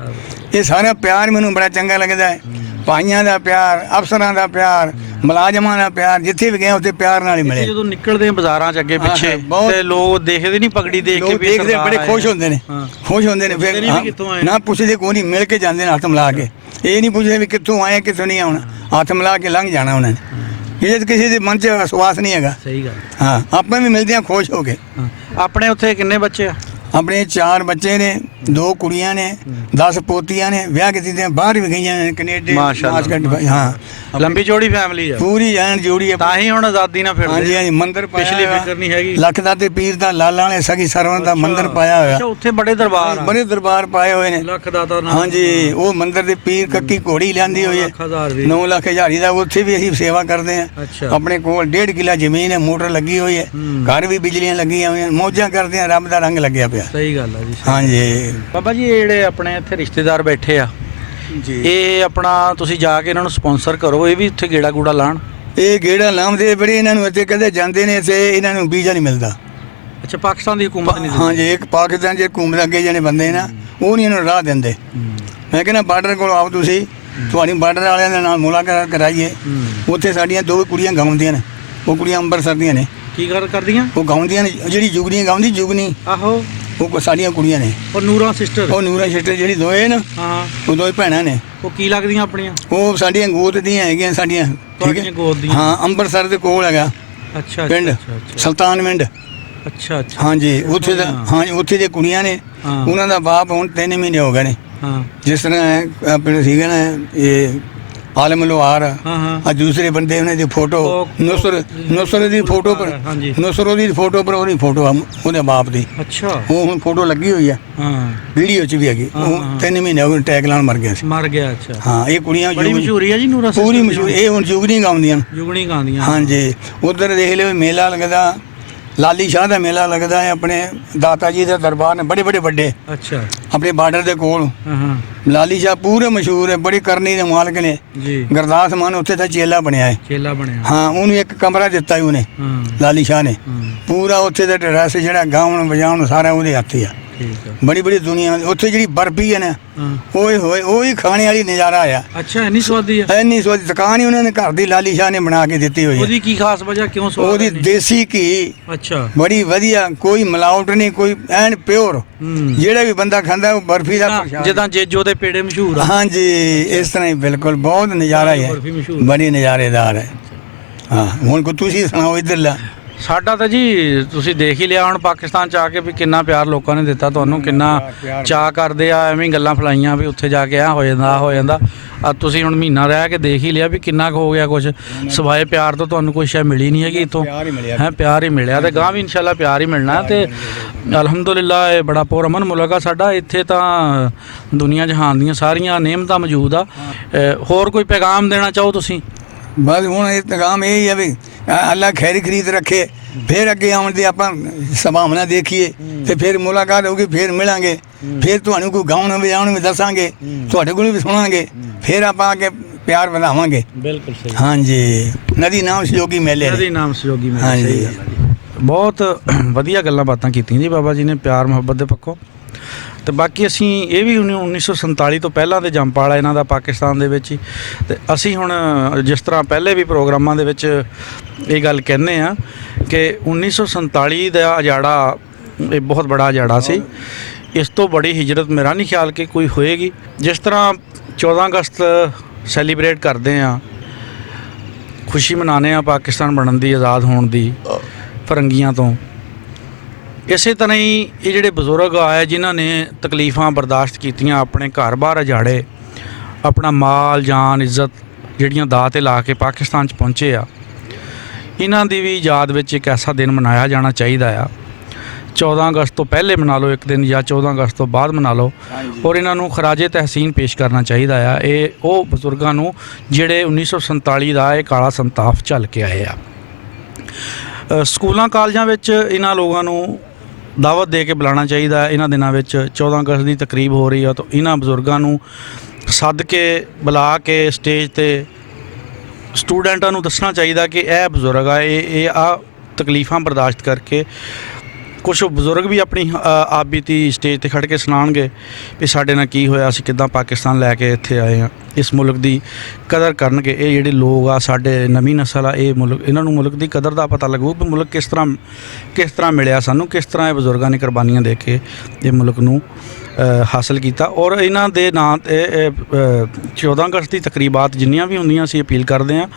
ਇਹ ਸਾਰਾ ਪਿਆਰ ਮੈਨੂੰ ਬੜਾ ਚੰਗਾ ਲੱਗਦਾ ਹੈ। ਭਾਈਆਂ ਦਾ ਪਿਆਰ, ਅਫਸਰਾਂ ਦਾ ਪਿਆਰ, ਮੁਲਾਜ਼ਮਾਂ ਦਾ ਪਿਆਰ, ਜਿੱਥੇ ਵੀ ਗਏ ਉੱਥੇ ਪਿਆਰ ਨਾਲ ਹੀ ਮਿਲੇ। ਜਦੋਂ ਨਿਕਲਦੇ ਆ ਬਾਜ਼ਾਰਾਂ 'ਚ ਅੱਗੇ ਪਿੱਛੇ ਤੇ ਲੋਕ ਦੇਖਦੇ ਨਹੀਂ, ਪਗੜੀ ਦੇਖ ਕੇ ਦੇਖਦੇ ਬੜੇ ਖੁਸ਼ ਹੁੰਦੇ ਨੇ, ਖੁਸ਼ ਹੁੰਦੇ ਨੇ। ਫਿਰ ਨਾ ਪੁੱਛਦੇ ਕੋਈ ਨਹੀਂ, ਮਿਲ ਕੇ ਜਾਂਦੇ ਨੇ ਹੱਥ ਮਿਲਾ ਕੇ। ਇਹ ਨਹੀਂ ਪੁੱਛਦੇ ਵੀ ਕਿੱਥੋਂ ਆਏ ਕਿੱਥੋਂ ਨਹੀਂ ਆਉਣਾ, ਹੱਥ ਮਿਲਾ ਕੇ ਲੰਘ ਜਾਣਾ ਉਹਨਾਂ ਨੇ। ਕਿਸੇ ਦੇ ਮਨ 'ਚ ਵਿਸ਼ਵਾਸ ਨਹੀਂ ਹੈਗਾ। ਸਹੀ ਗੱਲ। ਹਾਂ, ਆਪਾਂ ਵੀ ਮਿਲਦੇ ਹਾਂ ਖੁਸ਼ ਹੋ ਕੇ। ਆਪਣੇ ਉੱਥੇ ਕਿੰਨੇ ਬੱਚੇ ਆ? ਆਪਣੇ 4 ਬੱਚੇ ਨੇ, 2 ਕੁੜੀਆਂ ਨੇ, 10 ਪੋਤੀਆਂ ਨੇ, ਵਿਆਹ ਕੀਤੇ, ਬਾਹਰ ਵੀ ਗਈਆਂ ਨੇ, ਕੈਨੇਡਾ, ਮਾਸਕਟ। ਹਾਂ, ਲੰਬੀ ਚੌੜੀ ਫੈਮਿਲੀ ਆ, ਪੂਰੀ ਐਨ ਜੋੜੀ ਹੈ। ਤਾਂ ਹੀ ਹੁਣ ਆਜ਼ਾਦੀ ਨਾਲ ਫਿਰਦੇ। ਹਾਂਜੀ ਹਾਂਜੀ। ਮੰਦਿਰ ਪਿਛਲੀ ਫਿਕਰ ਨਹੀਂ ਹੈਗੀ। ਲੱਖਦਾ ਤੇ ਪੀਰ ਦਾ, ਲਾਲਾਂ ਵਾਲੇ ਸਗੀ ਸਰਵਣ ਦਾ ਮੰਦਿਰ ਪਾਇਆ ਹੋਇਆ। ਉੱਥੇ ਬੜੇ ਦਰਬਾਰ, ਬੜੇ ਦਰਬਾਰ ਪਾਏ ਹੋਏ ਨੇ। ਲੱਖਦਾ ਦਾ ਨਾਮ। ਹਾਂਜੀ, ਉਹ ਮੰਦਿਰ ਦੇ ਪੀਰ ਕੱਕੀ ਘੋੜੀ ਲਿਆਂਦੀ ਹੋਈ ਹੈ, 9 ਲੱਖ ਹਜ਼ਾਰੀ ਦਾ। ਉੱਥੇ ਵੀ ਅਸੀਂ ਸੇਵਾ ਕਰਦੇ ਹਾਂ। ਆਪਣੇ ਕੋਲ 1.5 ਕਿੱਲਾ ਜ਼ਮੀਨ ਹੈ, ਮੋਟਰ ਲੱਗੀ ਹੋਈ ਹੈ, ਘਰ ਵੀ ਬਿਜਲੀਆਂ ਲੱਗੀਆਂ ਹੋਈਆਂ, ਮੌਜਾਂ ਕਰਦੇ ਹਾਂ, ਰੱਬ ਦਾ ਰੰਗ ਲੱਗਿਆ ਪਿਆ। ਸਹੀ ਗੱਲ ਆ ਜੀ। ਹਾਂਜੀ ਬਾਬਾ ਜੀ, ਇਹ ਜਿਹੜੇ ਆਪਣੇ ਇੱਥੇ ਰਿਸ਼ਤੇਦਾਰ ਬੈਠੇ ਆ ਜੀ, ਇਹ ਆਪਣਾ ਤੁਸੀਂ ਜਾ ਕੇ ਇਹਨਾਂ ਨੂੰ ਸਪਾਂਸਰ ਕਰੋ, ਇਹ ਵੀ ਉੱਥੇ ਗੇੜਾ ਗੂੜਾ ਲਾਣ। ਇਹ ਗੇੜਾ ਲਾਉਂਦੇ ਬੜੇ, ਇਹਨਾਂ ਨੂੰ ਇੱਥੇ ਕਹਿੰਦੇ ਜਾਂਦੇ ਨੇ ਤੇ ਇਹਨਾਂ ਨੂੰ ਵੀਜ਼ਾ ਨਹੀਂ ਮਿਲਦਾ। ਅੱਛਾ, ਪਾਕਿਸਤਾਨ ਦੀ ਹਕੂਮਤ ਨਹੀਂ? ਹਾਂਜੀ, ਇੱਕ ਪਾਕਿਸਤਾਨ ਜੇ ਹਕੂਮਤ ਅੱਗੇ ਜਿਹੜੇ ਬੰਦੇ ਨਾ, ਉਹ ਨਹੀਂ ਇਹਨਾਂ ਨੂੰ ਰਾਹ ਦਿੰਦੇ। ਮੈਂ ਕਹਿੰਦਾ ਬਾਰਡਰ ਕੋਲ ਆਓ ਤੁਸੀਂ, ਤੁਹਾਡੀ ਬਾਰਡਰ ਵਾਲਿਆਂ ਦੇ ਨਾਲ ਮੁਲਾਕਾਤ ਕਰਾਈਏ। ਉੱਥੇ ਸਾਡੀਆਂ 2 ਕੁੜੀਆਂ ਗਾਉਂਦੀਆਂ ਨੇ, ਉਹ ਕੁੜੀਆਂ ਅੰਮ੍ਰਿਤਸਰ ਦੀਆਂ ਨੇ। ਕੀ ਗੱਲ ਕਰਦੀਆਂ? ਉਹ ਗਾਉਂਦੀਆਂ ਨੇ, ਜਿਹੜੀ ਜੁਗਨੀ ਗਾਉਂਦੀ, ਜੁਗਨੀ। ਆਹੋ, ਉਹ ਸਾਡੀਆਂ ਕੁੜੀਆਂ ਨੇ। ਉਹ ਨੂਰਾਂ ਸਿਸਟਰ, ਉਹ ਨੂਰਾਂ ਸਿਸਟਰ ਜਿਹੜੀ ਦੋਏ ਨਾ, ਹਾਂ, ਉਹ ਦੋਏ ਭੈਣਾਂ ਨੇ। ਉਹ ਕੀ ਲੱਗਦੀਆਂ ਆਪਣੀਆਂ? ਉਹ ਸਾਡੀਆਂ ਗੋਤ ਦੀਆਂ ਹੈਗੀਆਂ ਸਾਡੀਆਂ, ਠੀਕ ਤੁਹਾਡੀਆਂ ਹੈ। ਗੋਦ ਦੀਆਂ? ਹਾਂ, ਅੰਮ੍ਰਿਤਸਰ ਦੇ ਕੋਲ ਹੈਗਾ ਅੱਛਾ ਪਿੰਡ ਸੁਲਤਾਨਵਿੰਡ। ਅੱਛਾ ਅੱਛਾ, ਹਾਂਜੀ, ਉੱਥੇ ਦਾ, ਹਾਂਜੀ ਉੱਥੇ ਦੀਆਂ ਕੁੜੀਆਂ ਨੇ। ਹਾਂ। ਉਹਨਾਂ ਦਾ ਬਾਪ ਹੁਣ 3 ਮਹੀਨੇ ਹੋ ਗਏ ਨੇ। ਹਾਂ ਜਿਸ ਤਰ੍ਹਾਂ ਆਪਣੇ ਸੀਗੇ ਨਾ ਇਹ ਆਲਮ ਲੋਹਾਰ, ਹਾਂ ਹਾਂ, ਆ ਦੂਸਰੇ ਬੰਦੇ ਉਹਨਾਂ ਦੀ ਫੋਟੋ, ਨੁਸਰ ਦੀ ਫੋਟੋ ਪਰ, ਹਾਂਜੀ, ਨੁਸਰ ਦੀ ਫੋਟੋ ਪਰ ਉਹਦੀ ਫੋਟੋ ਆ ਉਹਦੇ ਬਾਪ ਦੀ। ਅੱਛਾ, ਉਹ ਹੁਣ ਫੋਟੋ ਲੱਗੀ ਹੋਈ ਆ, ਹਾਂ, ਵੀਡੀਓ 'ਚ ਵੀ ਹੈਗੀ। ਉਹ 3 ਮਹੀਨੇ ਹੋ ਗਏ ਅਟੈਕ ਨਾਲ ਮਰ ਗਿਆ ਸੀ। ਮਰ ਗਿਆ। ਅੱਛਾ, ਹਾਂ, ਇਹ ਕੁੜੀਆਂ ਬੜੀ ਮਸ਼ਹੂਰੀ ਆ ਜੀ ਨੂਰਾ ਪੂਰੀ ਮਸ਼ਹੂਰ। ਇਹ ਹੁਣ ਜੁਗਨੀ ਗਾਉਂਦੀਆਂ ਨੇ। ਜੁਗਣੀ ਗਾਉਂਦੀਆਂ। ਹਾਂਜੀ, ਉਧਰ ਦੇਖ ਲਿਓ ਮੇਲਾ ਲੱਗਦਾ, ਲਾਲੀ ਸ਼ਾਹ ਦਾ ਮੇਲਾ ਲੱਗਦਾ ਹੈ। ਆਪਣੇ ਦਾਤਾ ਜੀ ਦਾ ਦਰਬਾਰ ਨੇ ਬੜੇ ਬੜੇ ਵੱਡੇ, ਅੱਛਾ, ਆਪਣੇ ਬਾਰਡਰ ਦੇ ਕੋਲ। ਹਾਂ ਹਾਂ, ਲਾਲੀ ਸ਼ਾਹ ਪੂਰੇ ਮਸ਼ਹੂਰ ਹੈ, ਬੜੀ ਕਰਨੀ ਦੇ ਮਾਲਕ ਨੇ ਜੀ। ਗੁਰਦਾਸ ਮਾਨ ਉੱਥੇ ਦਾ ਚੇਲਾ ਬਣਿਆ ਹੈ। ਚੇਲਾ ਬਣਿਆ। ਹਾਂ, ਉਹਨੂੰ ਇੱਕ ਕਮਰਾ ਦਿੱਤਾ ਸੀ ਉਹਨੇ, ਹਾਂ, ਲਾਲੀ ਸ਼ਾਹ ਨੇ। ਹਾਂ, ਪੂਰਾ ਉੱਥੇ ਦਾ ਡਰੈਸ ਜਿਹੜਾ ਗਾਉਣ ਵਜਾਉਣ ਸਾਰਾ ਉਹਦੇ ਹੱਥ ਹੀ ਆ। ਠੀਕ ਆ। ਬੜੀ ਬੜੀ ਦੁਨੀਆ ਉੱਥੇ ਜਿਹੜੀ ਬਰਫੀ ਹੈ ਨਾ, ਹਾਂ, ਓਏ ਹੋਏ, ਉਹ ਹੀ ਖਾਣੇ ਵਾਲੀ ਨਜ਼ਾਰਾ ਆ। ਅੱਛਾ, ਇੰਨੀ ਸਵਾਦੀ ਆ? ਇੰਨੀ ਸਵਾਦ ਦੁਕਾਨ ਹੀ ਉਹਨਾਂ ਨੇ ਘਰ ਦੀ ਲਾਲੀ ਸ਼ਾਹ ਨੇ ਬਣਾ ਕੇ ਦਿੱਤੀ ਹੋਈ ਹੈ। ਉਹਦੀ ਕੀ ਖਾਸ ਵਜ੍ਹਾ, ਕਿਉਂ ਸਵਾਦ? ਉਹਦੀ ਇੰਨੀ? ਦੇਸੀ ਘੀ ਅੱਛਾ, ਬੜੀ ਵਧੀਆ, ਕੋਈ ਮਿਲਾਵਟ ਨਹੀਂ, ਕੋਈ ਐਨ ਪਿਓਰ। ਹੂੰ, ਜਿਹੜਾ ਵੀ ਬੰਦਾ ਖਾਂਦਾ ਉਹ ਬਰਫੀ ਦਾ ਪ੍ਰਸ਼ਾਦ। ਜਿੱਦਾਂ ਜੇਜੋ ਦੇ ਪੇੜੇ ਮਸ਼ਹੂਰ ਆ। ਹਾਂਜੀ, ਇਸ ਤਰ੍ਹਾਂ ਹੀ ਬਿਲਕੁਲ ਬਹੁਤ ਨਜ਼ਾਰਾ ਹੈ, ਬਰਫੀ ਮਸ਼ਹੂਰ। ਬੜੀ ਨਜ਼ਾਰੇਦਾਰ ਹੈ। ਹਾਂ, ਹੁਣ ਕੋ ਤੁਸੀਂ ਸੁਣਾਓ ਇੱਧਰਲਾ। ਸਾਡਾ ਤਾਂ ਜੀ ਤੁਸੀਂ ਦੇਖ ਹੀ ਲਿਆ ਹੁਣ ਪਾਕਿਸਤਾਨ ਚ ਆ ਕੇ ਵੀ ਕਿੰਨਾ ਪਿਆਰ ਲੋਕਾਂ ਨੇ ਦਿੱਤਾ ਤੁਹਾਨੂੰ, ਕਿੰਨਾ ਚਾਅ ਕਰਦੇ ਆ। ਐਵੇਂ ਹੀ ਗੱਲਾਂ ਫਲਾਈਆਂ ਵੀ ਉੱਥੇ ਜਾ ਕੇ ਆ ਹੋ ਜਾਂਦਾ, ਆ ਹੋ ਜਾਂਦਾ। ਆ ਤੁਸੀਂ ਹੁਣ ਮਹੀਨਾ ਰਹਿ ਕੇ ਦੇਖ ਹੀ ਲਿਆ ਵੀ ਕਿੰਨਾ ਕੁ ਹੋ ਗਿਆ। ਕੁਝ ਸਵਾਏ ਪਿਆਰ ਤੋਂ ਤੁਹਾਨੂੰ ਕੋਈ ਸ਼ੈ ਮਿਲੀ ਨਹੀਂ ਹੈਗੀ ਇੱਥੋਂ, ਹੈ ਪਿਆਰ ਹੀ ਮਿਲਿਆ। ਤੇ ਗਾਂ ਵੀ ਇਨਸ਼ਾਅੱਲਾ ਪਿਆਰ ਹੀ ਮਿਲਣਾ। ਤੇ ਅਲਹਮਦੁਲਿਲਾ ਇਹ ਬੜਾ ਪੁਰਅਮਨ ਮੁਲਕ ਆ ਸਾਡਾ। ਇੱਥੇ ਤਾਂ ਦੁਨੀਆ ਜਹਾਨ ਦੀਆਂ ਸਾਰੀਆਂ ਨੇਮਤਾਂ ਮੌਜੂਦ ਆ। ਹੋਰ ਕੋਈ ਪੈਗਾਮ ਦੇਣਾ ਚਾਹੋ ਤੁਸੀਂ? ਬਸ ਹੁਣ ਇਹ ਪੈਗਾਮ ਇਹ ਹੀ ਹੈ ਵੀ ਅੱਲਾ ਖੈਰੀ ਖਰੀਦ ਰੱਖੇ, ਫਿਰ ਅੱਗੇ ਆਉਣ ਦੀ ਆਪਾਂ ਸੰਭਾਵਨਾ ਦੇਖੀਏ, ਤੇ ਫਿਰ ਮੁਲਾਕਾਤ ਹੋਊਗੀ, ਫਿਰ ਮਿਲਾਂਗੇ, ਫਿਰ ਤੁਹਾਨੂੰ ਕੋਈ ਗਾਉਣ ਵਜਾਉਣ ਵੀ ਦੱਸਾਂਗੇ, ਤੁਹਾਡੇ ਕੋਲ ਵੀ ਸੁਣਾਂਗੇ, ਫਿਰ ਆਪਾਂ ਅੱਗੇ ਪਿਆਰ ਵਧਾਵਾਂਗੇ। ਬਿਲਕੁਲ ਸਹੀ। ਹਾਂਜੀ, ਨਦੀ ਨਾਮ ਸਹਿਯੋਗੀ ਮੇਲੇ। ਨਦੀ ਨਾਮ ਸਹਿਯੋਗੀ ਮੇਲੇ। ਹਾਂਜੀ, ਬਹੁਤ ਵਧੀਆ ਗੱਲਾਂ ਬਾਤਾਂ ਕੀਤੀਆਂ ਜੀ ਬਾਬਾ ਜੀ ਨੇ ਪਿਆਰ ਮੁਹੱਬਤ ਦੇ ਪੱਖੋਂ। ਤੇ ਬਾਕੀ ਅਸੀਂ ਇਹ ਵੀ 1947 ਤੋਂ ਪਹਿਲਾਂ ਦੇ ਜੰਮ ਪਾਲਾ ਇਹਨਾਂ ਦਾ ਪਾਕਿਸਤਾਨ ਦੇ ਵਿੱਚ ਹੀ। ਤੇ ਅਸੀਂ ਹੁਣ ਜਿਸ ਤਰ੍ਹਾਂ ਪਹਿਲੇ ਵੀ ਪ੍ਰੋਗਰਾਮਾਂ ਦੇ ਵਿੱਚ ਇਹ ਗੱਲ ਕਹਿੰਦੇ ਆ ਕਿ 1947 ਦਾ ਉਜਾੜਾ ਇਹ ਬਹੁਤ ਬੜਾ ਉਜਾੜਾ ਸੀ। ਇਸ ਤੋਂ ਬੜੀ ਹਿਜਰਤ ਮੇਰਾ ਨਹੀਂ ਖਿਆਲ ਕਿ ਕੋਈ ਹੋਏਗੀ। ਜਿਸ ਤਰ੍ਹਾਂ 14 ਅਗਸਤ ਸੈਲੀਬ੍ਰੇਟ ਕਰਦੇ ਆ, ਖੁਸ਼ੀ ਮਨਾਉਂਦੇ ਆ ਪਾਕਿਸਤਾਨ ਬਣਨ ਦੀ, ਆਜ਼ਾਦ ਹੋਣ ਦੀ ਫਰੰਗੀਆਂ ਤੋਂ, ਇਸੇ ਤਰ੍ਹਾਂ ਹੀ ਇਹ ਜਿਹੜੇ ਬਜ਼ੁਰਗ ਆਏ ਜਿਨ੍ਹਾਂ ਨੇ ਤਕਲੀਫਾਂ ਬਰਦਾਸ਼ਤ ਕੀਤੀਆਂ, ਆਪਣੇ ਘਰ-ਬਾਰ ਉਜਾੜੇ, ਆਪਣਾ ਮਾਲ ਜਾਨ ਇੱਜ਼ਤ ਜਿਹੜੀਆਂ ਦਾਅ 'ਤੇ ਲਾ ਕੇ ਪਾਕਿਸਤਾਨ 'ਚ ਪਹੁੰਚੇ ਆ, ਇਹਨਾਂ ਦੀ ਵੀ ਯਾਦ ਵਿੱਚ ਇੱਕ ਐਸਾ ਦਿਨ ਮਨਾਇਆ ਜਾਣਾ ਚਾਹੀਦਾ ਆ। 14 ਅਗਸਤ ਤੋਂ ਪਹਿਲੇ ਮਨਾ ਲਓ ਇੱਕ ਦਿਨ, ਜਾਂ 14 ਅਗਸਤ ਤੋਂ ਬਾਅਦ ਮਨਾ ਲਓ, ਔਰ ਇਹਨਾਂ ਨੂੰ ਖਰਾਜੇ ਤਹਿਸੀਨ ਪੇਸ਼ ਕਰਨਾ ਚਾਹੀਦਾ ਆ। ਇਹ ਉਹ ਬਜ਼ੁਰਗਾਂ ਨੂੰ ਜਿਹੜੇ 1947 ਦਾ ਇਹ ਕਾਲਾ ਸੰਤਾਪ ਝੱਲ ਕੇ ਆਏ ਆ। ਸਕੂਲਾਂ ਕਾਲਜਾਂ ਵਿੱਚ ਇਹਨਾਂ ਲੋਕਾਂ ਨੂੰ ਦਾਵਤ ਦੇ ਕੇ ਬੁਲਾਉਣਾ ਚਾਹੀਦਾ। ਇਹਨਾਂ ਦਿਨਾਂ ਵਿੱਚ 14 ਅਗਸਤ ਦੀ ਤਕਰੀਬ ਹੋ ਰਹੀ ਆ, ਤਾਂ ਇਹਨਾਂ ਬਜ਼ੁਰਗਾਂ ਨੂੰ ਸੱਦ ਕੇ ਬੁਲਾ ਕੇ ਸਟੇਜ 'ਤੇ ਸਟੂਡੈਂਟਾਂ ਨੂੰ ਦੱਸਣਾ ਚਾਹੀਦਾ ਕਿ ਇਹ ਬਜ਼ੁਰਗ ਆ, ਇਹ ਆ ਤਕਲੀਫਾਂ ਬਰਦਾਸ਼ਤ ਕਰਕੇ। ਕੁਛ ਬਜ਼ੁਰਗ ਵੀ ਆਪਣੀ ਆਪ ਬੀਤੀ ਸਟੇਜ 'ਤੇ ਖੜ੍ਹ ਕੇ ਸੁਣਾਉਣਗੇ ਵੀ ਸਾਡੇ ਨਾਲ ਕੀ ਹੋਇਆ, ਅਸੀਂ ਕਿੱਦਾਂ ਪਾਕਿਸਤਾਨ ਲੈ ਕੇ ਇੱਥੇ ਆਏ ਹਾਂ। ਇਸ ਮੁਲਕ ਦੀ ਕਦਰ ਕਰਨਗੇ ਇਹ ਜਿਹੜੇ ਲੋਕ ਆ, ਸਾਡੇ ਨਵੀਂ ਨਸਲ ਆ, ਇਹ ਮੁਲਕ, ਇਹਨਾਂ ਨੂੰ ਮੁਲਕ ਦੀ ਕਦਰ ਦਾ ਪਤਾ ਲੱਗੂ ਕਿ ਮੁਲਕ ਕਿਸ ਤਰ੍ਹਾਂ ਮਿਲਿਆ ਸਾਨੂੰ, ਕਿਸ ਤਰ੍ਹਾਂ ਇਹ ਬਜ਼ੁਰਗਾਂ ਨੇ ਕੁਰਬਾਨੀਆਂ ਦੇ ਕੇ ਇਹ ਮੁਲਕ ਨੂੰ ਹਾਸਲ ਕੀਤਾ। ਔਰ ਇਹਨਾਂ ਦੇ ਨਾਂ 'ਤੇ 14 ਅਗਸਤ ਦੀ ਤਕਰੀਬਾਤ ਜਿੰਨੀਆਂ ਵੀ ਹੁੰਦੀਆਂ ਅਸੀਂ ਅਪੀਲ ਕਰਦੇ ਹਾਂ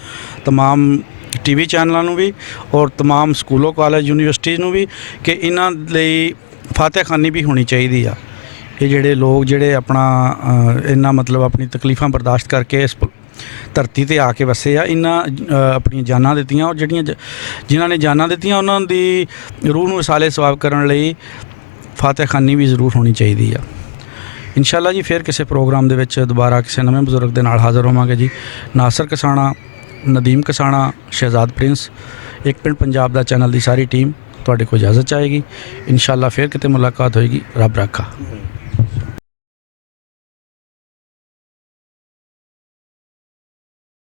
ਤਮਾਮ TV ਚੈਨਲਾਂ ਨੂੰ ਵੀ ਔਰ ਤਮਾਮ ਸਕੂਲੋਂ ਕਾਲਜ ਯੂਨੀਵਰਸਿਟੀਜ਼ ਨੂੰ ਵੀ ਕਿ ਇਹਨਾਂ ਲਈ ਫਾਤਿਹਖਾਨੀ ਵੀ ਹੋਣੀ ਚਾਹੀਦੀ ਆ। ਇਹ ਜਿਹੜੇ ਲੋਕ ਜਿਹੜੇ ਆਪਣਾ ਇਹਨਾਂ ਮਤਲਬ ਆਪਣੀ ਤਕਲੀਫਾਂ ਬਰਦਾਸ਼ਤ ਕਰਕੇ ਇਸ ਧਰਤੀ 'ਤੇ ਆ ਕੇ ਵਸੇ ਆ, ਇਹਨਾਂ ਆਪਣੀਆਂ ਜਾਨਾਂ ਦਿੱਤੀਆਂ, ਔਰ ਜਿਨ੍ਹਾਂ ਨੇ ਜਾਨਾਂ ਦਿੱਤੀਆਂ ਉਹਨਾਂ ਦੀ ਰੂਹ ਨੂੰ ਇਸਾਲੇ ਸਵਾਬ ਕਰਨ ਲਈ ਫਾਤਿਹਖਾਨੀ ਵੀ ਜ਼ਰੂਰ ਹੋਣੀ ਚਾਹੀਦੀ ਆ। ਇੰਸ਼ਾਅੱਲਾ ਜੀ ਫਿਰ ਕਿਸੇ ਪ੍ਰੋਗਰਾਮ ਦੇ ਵਿੱਚ ਦੁਬਾਰਾ ਕਿਸੇ ਨਵੇਂ ਬਜ਼ੁਰਗ ਦੇ ਨਾਲ ਹਾਜ਼ਰ ਹੋਵਾਂਗੇ ਜੀ। ਨਾਸਰ ਕਸਾਣਾ, ਨਦੀਮ ਕਸਾਣਾ, ਸ਼ਹਿਜ਼ਾਦ ਪ੍ਰਿੰਸ, ਇੱਕ ਪਿੰਡ ਪੰਜਾਬ ਦਾ ਚੈਨਲ ਦੀ ਸਾਰੀ ਟੀਮ ਤੁਹਾਡੇ ਕੋਲ ਇਜਾਜ਼ਤ ਚਾਹੇਗੀ। ਇੰਸ਼ਾਅੱਲਾ ਫਿਰ ਕਿਤੇ ਮੁਲਾਕਾਤ ਹੋਏਗੀ। ਰੱਬ ਰਾਖਾ।